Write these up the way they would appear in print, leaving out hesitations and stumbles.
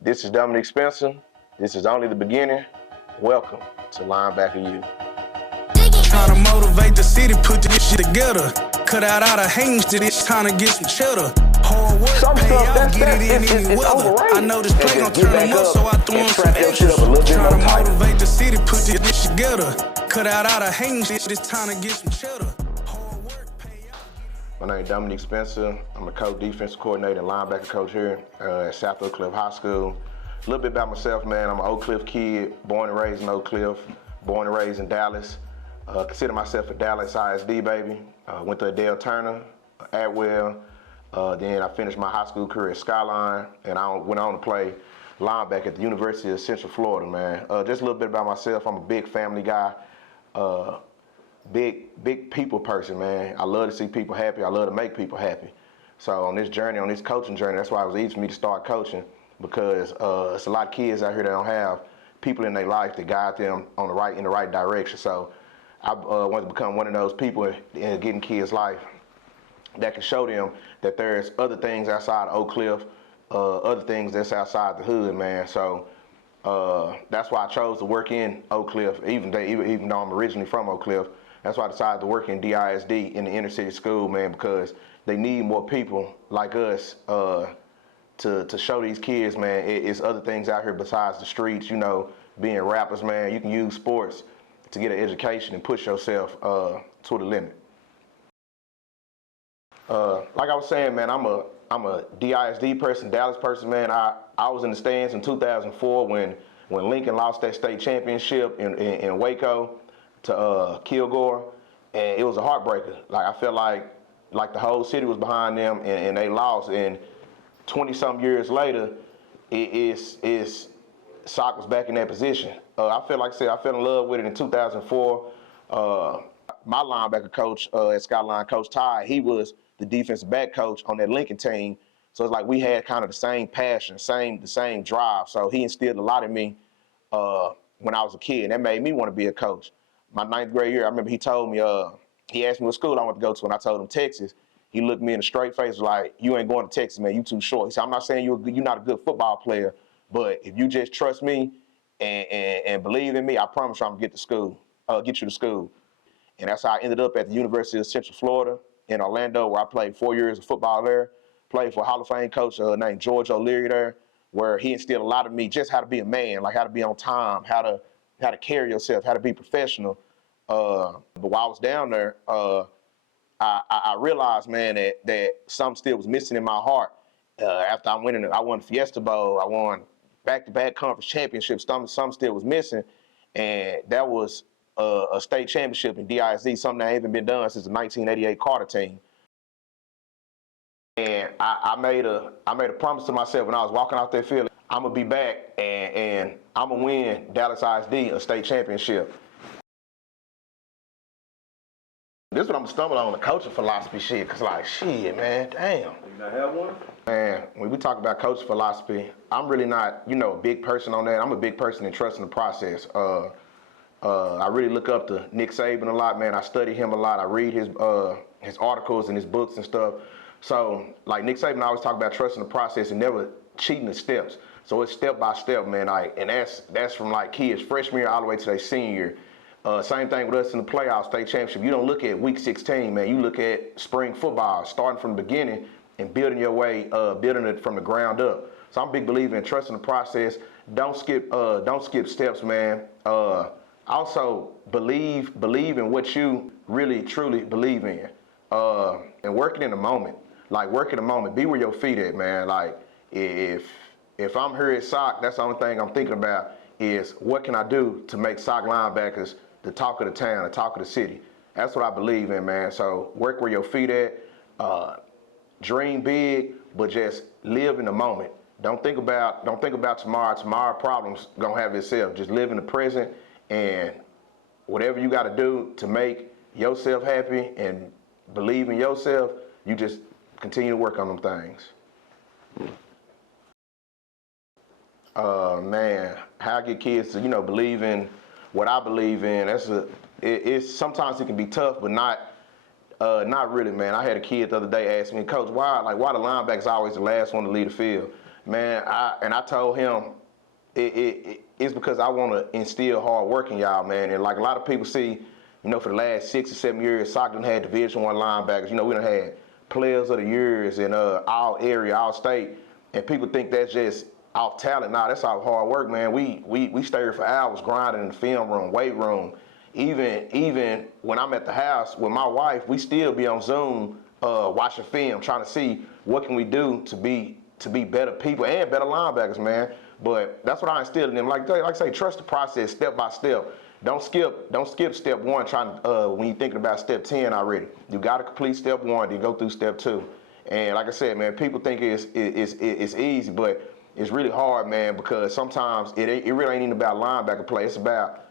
This is Dominic Spencer. This is only the beginning. Welcome to Linebacker U. Trying to motivate the city, put this shit together. Cut out all the hating shit, it's time to get some cheddar. Hard work, Some pay stuff, out, get it in any weather. I know this play gon' turn them up, so I threw in some extras. Trying to motivate the city, put this shit together. Cut out all the hating shit, it's time to get some cheddar. Hard work, pay out. My name is Dominic Spencer. I'm a co-defensive coordinator and linebacker coach here at South Oak Cliff High School. A little bit about myself, man. I'm an Oak Cliff kid, born and raised in Oak Cliff, born and raised in Dallas. Consider myself a Dallas ISD baby. Went to Adelle Turner, Atwell. Then I finished my high school career at Skyline, and I went on to play linebacker at the University of Central Florida, man. Just a little bit about myself. I'm a big family guy, big people person, man. I love to see people happy. I love to make people happy. So on this journey, on this coaching journey, that's why it was easy for me to start coaching, because it's a lot of kids out here that don't have people in their life that guide them in the right direction. So I wanted to become one of those people in getting kids' life that can show them that there's other things outside of Oak Cliff, other things that's outside the hood, man. So that's why I chose to work in Oak Cliff, even though I'm originally from Oak Cliff. That's why I decided to work in DISD in the inner city school, man, because they need more people like us to show these kids, man, it's other things out here besides the streets, you know, being rappers, man. You can use sports to get an education and push yourself to the limit. Like I was saying, man, I'm a DISD person, Dallas person, man. I was in the stands in 2004 when Lincoln lost that state championship in Waco to Kilgore, and it was a heartbreaker. Like, I felt like the whole city was behind them, and they lost. And 20-something years later, Sock was back in that position. I feel in love with it in 2004. My linebacker coach at Skyline, Coach Ty, he was the defensive back coach on that Lincoln team. So it's like we had kind of the same passion, the same drive. So he instilled a lot in me when I was a kid, and that made me want to be a coach. My 9th grade year, I remember he told me, he asked me what school I wanted to go to, and I told him Texas. He looked me in the straight face, like, "You ain't going to Texas, man. You too short." He said, "I'm not saying you're not a good football player, but if you just trust me and believe in me, I promise you I'm gonna get you to school." And that's how I ended up at the University of Central Florida in Orlando, where I played 4 years of football there. Played for a Hall of Fame coach named George O'Leary there, where he instilled a lot of me just how to be a man, like how to be on time, how to carry yourself, how to be professional. But while I was down there, I realized, man, that something still was missing in my heart. After I won Fiesta Bowl, I won back-to-back conference championships. Some still was missing, and that was a state championship in DISD, something that ain't been done since the 1988 Carter team. And I made a promise to myself when I was walking out that field, I'm gonna be back and I'm gonna win Dallas ISD a state championship. This is what I'm stumbling on, the coaching philosophy shit, cause like, shit, man, damn. You not have one? Man, when we talk about coaching philosophy, I'm really not, a big person on that. I'm a big person in trusting the process. I really look up to Nick Saban a lot, man. I study him a lot. I read his articles and his books and stuff. So, like Nick Saban always talk about trusting the process and never cheating the steps. So it's step by step, man. And that's from like kids freshman year all the way to their senior year. Same thing with us in the playoffs, state championship. You don't look at week 16, man. You look at spring football, starting from the beginning and building your way, building it from the ground up. So I'm a big believer in trusting the process. Don't skip steps, man. Also believe in what you really truly believe in, and working in the moment. Like, work in the moment. Be where your feet at, man. Like, if I'm here at SOC, that's the only thing I'm thinking about is what can I do to make SOC linebackers the talk of the town, the talk of the city. That's what I believe in, man. So work where your feet at. Dream big, but just live in the moment. Don't think about tomorrow. Tomorrow problems gonna have itself. Just live in the present, and whatever you got to do to make yourself happy and believe in yourself, you just continue to work on them things. Man, how I get kids to believe in what I believe in. It's sometimes it can be tough, but not really, man. I had a kid the other day ask me, "Coach, why the linebackers always the last one to leave the field?" Man, I told him it's because I want to instill hard work in y'all, man. And like a lot of people see, for the last 6 or 7 years, soccer done had Division I linebackers. We done had players of the years in all area, all state, and people think that's just off talent. Nah, that's off hard work, man. We stay here for hours grinding in the film room, weight room. Even when I'm at the house with my wife, we still be on Zoom watching film, trying to see what can we do to be better people and better linebackers, man. But that's what I instilled in them. Like I say, trust the process step by step. Don't skip step one when you're thinking about step 10 already. You got to complete step 1, then go through step 2. And like I said, man, people think it's easy, but it's really hard, man, because sometimes it really ain't even about linebacker play. It's about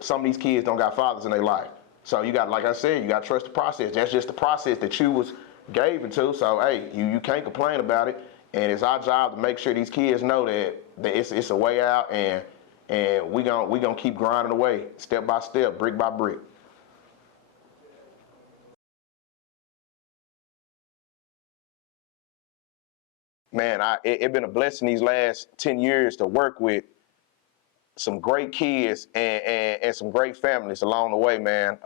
some of these kids don't got fathers in their life. So you got, like I said, you got to trust the process. That's just the process that you was gave into. So, hey, you can't complain about it. And it's our job to make sure these kids know that it's a way out, and we gonna keep grinding away, step by step, brick by brick. Man, it's been a blessing these last 10 years to work with some great kids and some great families along the way, man.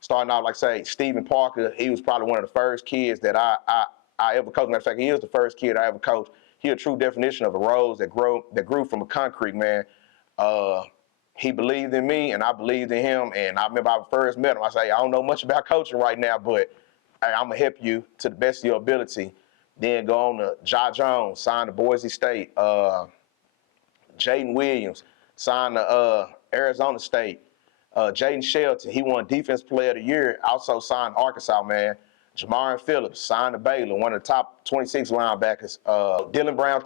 Starting out, like say, Stephen Parker, he was probably one of the first kids that I ever coached. Matter of fact, he was the first kid I ever coached. He a true definition of a rose that grew from a concrete, man. He believed in me, and I believed in him. And I remember I first met him. I say, I don't know much about coaching right now, but hey, I'm gonna help you to the best of your ability. Then go on to Ja Jones, signed to Boise State. Jaden Williams, signed to Arizona State. Jaden Shelton, he won Defense Player of the Year, also signed to Arkansas, man. Jamarian Phillips, signed to Baylor, one of the top 26 linebackers. Dylan Brown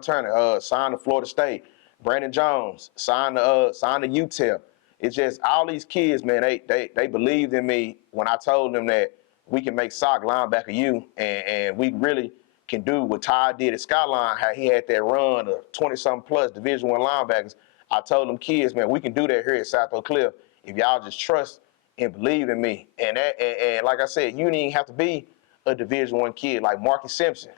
Turner, signed to Florida State. Brandon Jones, signed to UTEP. It's just all these kids, man, they believed in me when I told them that we can make Linebacker U, and we really can do what Ty did at Skyline, how he had that run of 20-something plus Division I linebackers. I told them kids, man, we can do that here at South Oak Cliff if y'all just trust and believe in me. And like I said, you didn't even have to be a Division I kid like Marcus Simpson.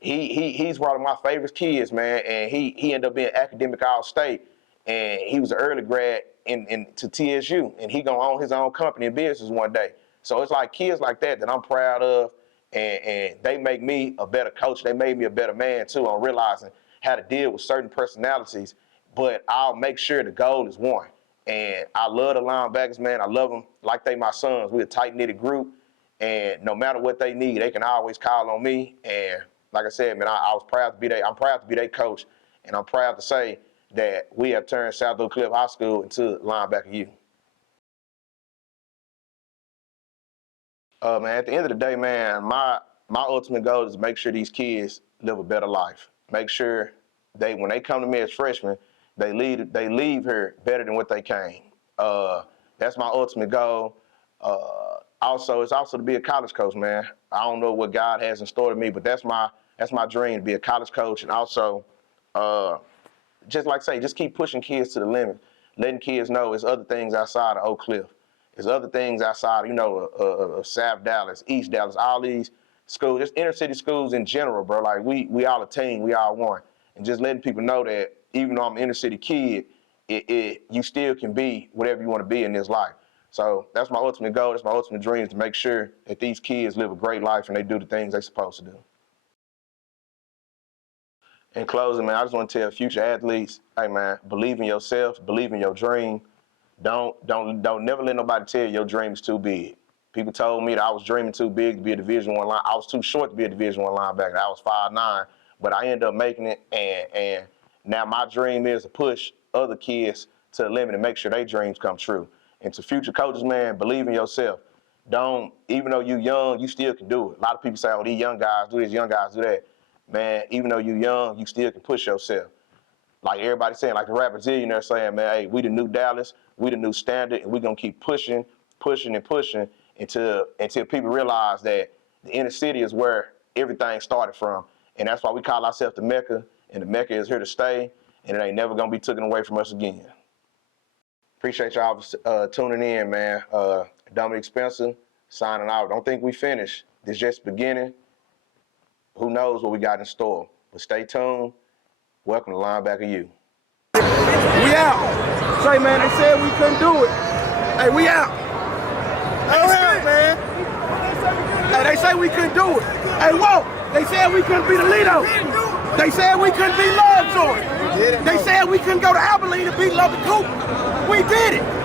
He's one of my favorite kids, man, and he ended up being academic All-State, and he was an early grad to TSU, and he gonna own his own company and business one day. So it's like kids like that I'm proud of, and they make me a better coach. They made me a better man too on realizing how to deal with certain personalities, but I'll make sure the goal is one. And I love the linebackers, man. I love them like they my sons. We're a tight-knitted group, and no matter what they need, they can always call on me. And like I said, man, I'm proud to be their coach, and I'm proud to say that we have turned South Oak Cliff High School into Linebacker U. Man, at the end of the day, man, my ultimate goal is to make sure these kids live a better life. Make sure when they come to me as freshmen, they leave here better than what they came. That's my ultimate goal. Also, it's also to be a college coach, man. I don't know what God has in store to me, but that's my dream, to be a college coach, and also just like say, just keep pushing kids to the limit, letting kids know there's other things outside of Oak Cliff. There's other things outside, of South Dallas, East Dallas, all these schools, just inner city schools in general, bro. Like we all a team, we all one. And just letting people know that even though I'm an inner city kid, you still can be whatever you want to be in this life. So that's my ultimate goal. That's my ultimate dream, is to make sure that these kids live a great life and they do the things they're supposed to do. In closing, man, I just want to tell future athletes, hey man, believe in yourself, believe in your dream. Don't never let nobody tell you your dream is too big. People told me that I was dreaming too big to be a Division I line. I was too short to be a Division I linebacker. I was 5'9", but I ended up making it, and now my dream is to push other kids to the limit and make sure their dreams come true. And to future coaches, man, believe in yourself. Even though you're young, you still can do it. A lot of people say, oh, these young guys do this, young guys do that. Man, even though you're young, you still can push yourself. Like everybody saying, like the rapper Zillionaire saying, man, hey, we the new Dallas, we the new standard, and we're going to keep pushing until people realize that the inner city is where everything started from. And that's why we call ourselves the Mecca, and the Mecca is here to stay, and it ain't never going to be taken away from us again. Appreciate y'all tuning in, man. Dominic Spencer signing out. Don't think we finished. This is just beginning. Who knows what we got in store. But stay tuned. Welcome to Linebacker U. We out. Say, man, they said we couldn't do it. Hey, we out. Hey, man. Hey, they say we couldn't do it. Hey, whoa. They said we couldn't be the Lido. They said we couldn't be Lovejoy. They said we couldn't go to Abilene and beat Love the Coop. We did it.